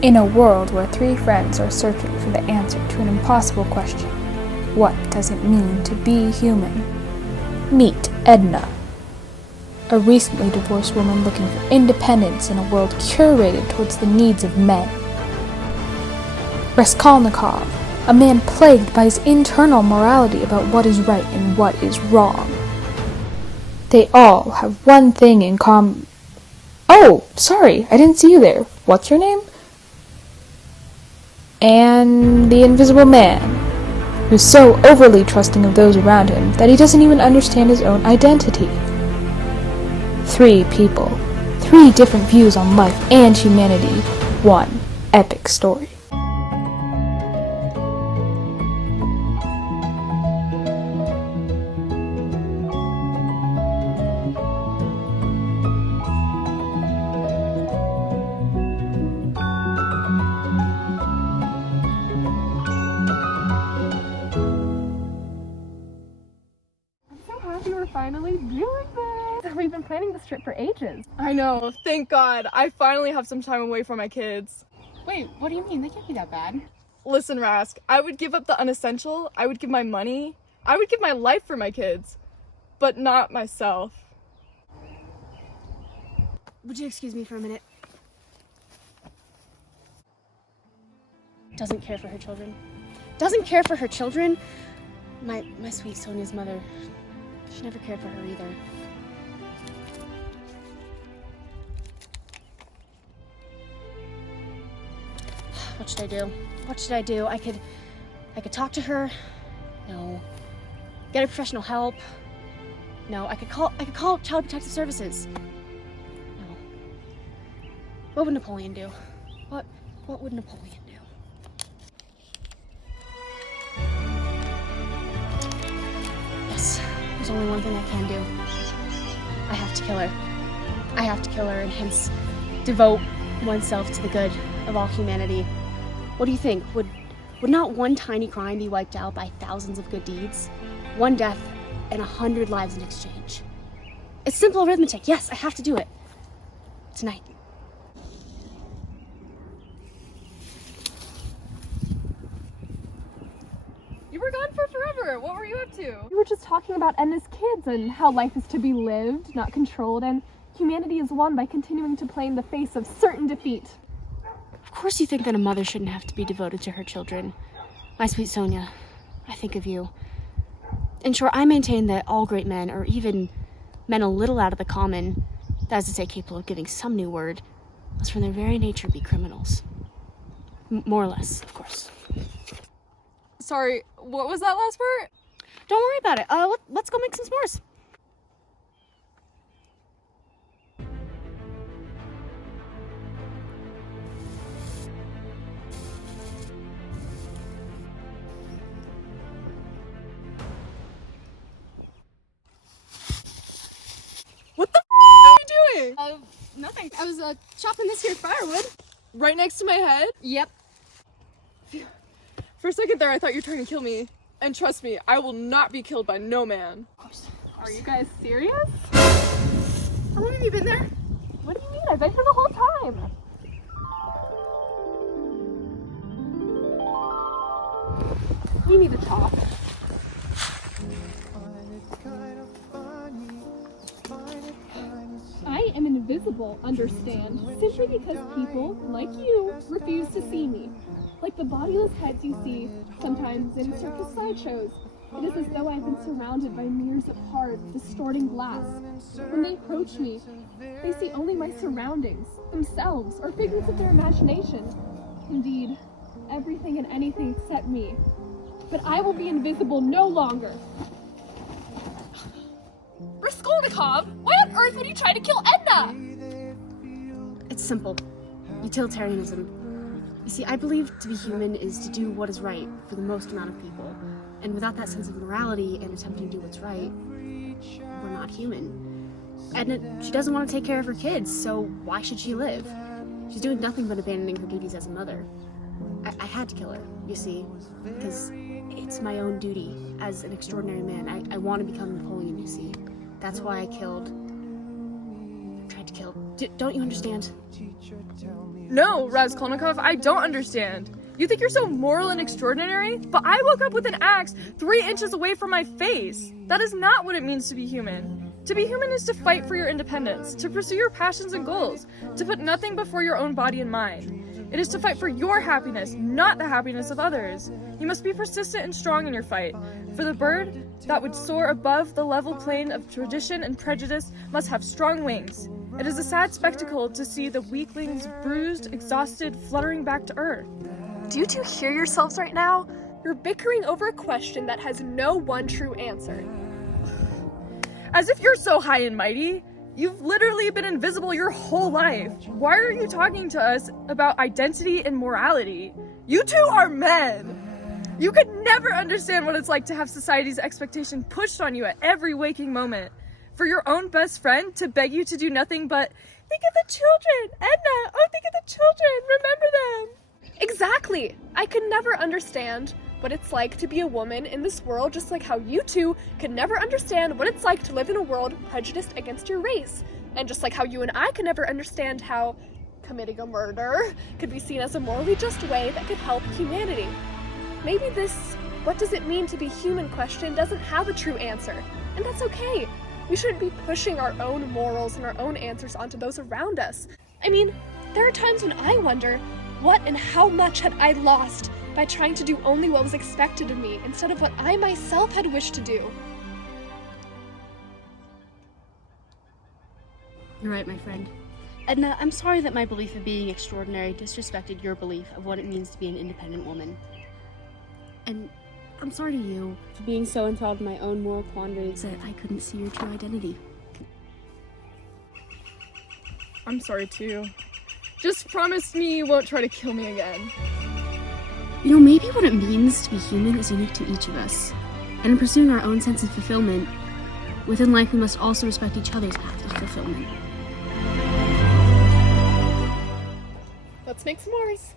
In a world where three friends are searching for the answer to an impossible question, what does it mean to be human? Meet Edna, a recently divorced woman looking for independence in a world curated towards the needs of men. Raskolnikov, a man plagued by his internal morality about what is right and what is wrong. They all have one thing in common. Oh, sorry, I didn't see you there. What's your name? And the Invisible Man, who's so overly trusting of those around him that he doesn't even understand his own identity. Three people, three different views on life and humanity, one epic story. We're finally doing this! We've been planning this trip for ages. I know, thank God. I finally have some time away from my kids. Wait, what do you mean? They can't be that bad. Listen, Rask, I would give up the unessential, I would give my money, I would give my life for my kids, but not myself. Would you excuse me for a minute? Doesn't care for her children. Doesn't care for her children? My sweet Sonia's mother. She never cared for her either. What should I do? What should I do? I could talk to her. No. Get her professional help. No. I could call Child Protective Services. No. What would Napoleon do? What would Napoleon do? Yes. There's only one thing I can do. I have to kill her. I have to kill her and hence devote oneself to the good of all humanity. What do you think? Would not one tiny crime be wiped out by thousands of good deeds? One death and 100 lives in exchange. It's simple arithmetic. Yes, I have to do it. Tonight. You were gone for forever. What were you up to? We were just talking about Edna's kids and how life is to be lived, not controlled, and humanity is won by continuing to play in the face of certain defeat. Of course you think that a mother shouldn't have to be devoted to her children. My sweet Sonia, I think of you. In short, I maintain that all great men, or even men a little out of the common, that is to say capable of giving some new word, must from their very nature be criminals. More or less, of course. Sorry, what was that last part? Don't worry about it. Let's go make some s'mores. What the are you doing? Nothing. I was chopping this here firewood. Right next to my head? Yep. For a second there, I thought you were trying to kill me. And trust me, I will not be killed by no man. Are you guys serious? How long have you been there? What do you mean? I've been here the whole time. We need to talk. I am invisible, understand, simply because people, like you, refuse to see me. Like the bodiless heads you see, sometimes in circus sideshows. It is as though I've been surrounded by mirrors of hard, distorting glass. When they approach me, they see only my surroundings, themselves, or figments of their imagination. Indeed, everything and anything except me. But I will be invisible no longer. Raskolnikov, why on earth would you try to kill Edna? It's simple. Utilitarianism. You see, I believe to be human is to do what is right for the most amount of people. And without that sense of morality and attempting to do what's right, we're not human. Edna, she doesn't want to take care of her kids, so why should she live? She's doing nothing but abandoning her duties as a mother. I had to kill her, you see, because it's my own duty as an extraordinary man. I want to become Napoleon, you see. That's why I tried to kill Don't you understand? No, Raskolnikov, I don't understand. You think you're so moral and extraordinary? But I woke up with an axe 3 inches away from my face. That is not what it means to be human. To be human is to fight for your independence, to pursue your passions and goals, to put nothing before your own body and mind. It is to fight for your happiness, not the happiness of others. You must be persistent and strong in your fight. For the bird that would soar above the level plane of tradition and prejudice must have strong wings. It is a sad spectacle to see the weaklings bruised, exhausted, fluttering back to earth. Do you two hear yourselves right now? You're bickering over a question that has no one true answer. As if you're so high and mighty. You've literally been invisible your whole life. Why are you talking to us about identity and morality? You two are men. You could never understand what it's like to have society's expectation pushed on you at every waking moment. For your own best friend to beg you to do nothing but think of the children, Edna. Oh, think of the children. Remember them. Exactly. I could never understand what it's like to be a woman in this world, just like how you two could never understand what it's like to live in a world prejudiced against your race. And just like how you and I could never understand how committing a murder could be seen as a morally just way that could help humanity. Maybe this what does it mean to be human question doesn't have a true answer, and that's okay. We shouldn't be pushing our own morals and our own answers onto those around us. I mean, there are times when I wonder, what and how much had I lost by trying to do only what was expected of me instead of what I myself had wished to do? You're right, my friend. Edna, I'm sorry that my belief of being extraordinary disrespected your belief of what it means to be an independent woman. And I'm sorry to you for being so enthralled in my own moral quandaries that I couldn't see your true identity. I'm sorry too. Just promise me you won't try to kill me again. You know, maybe what it means to be human is unique to each of us. And in pursuing our own sense of fulfillment, within life we must also respect each other's path of fulfillment. Let's make s'mores.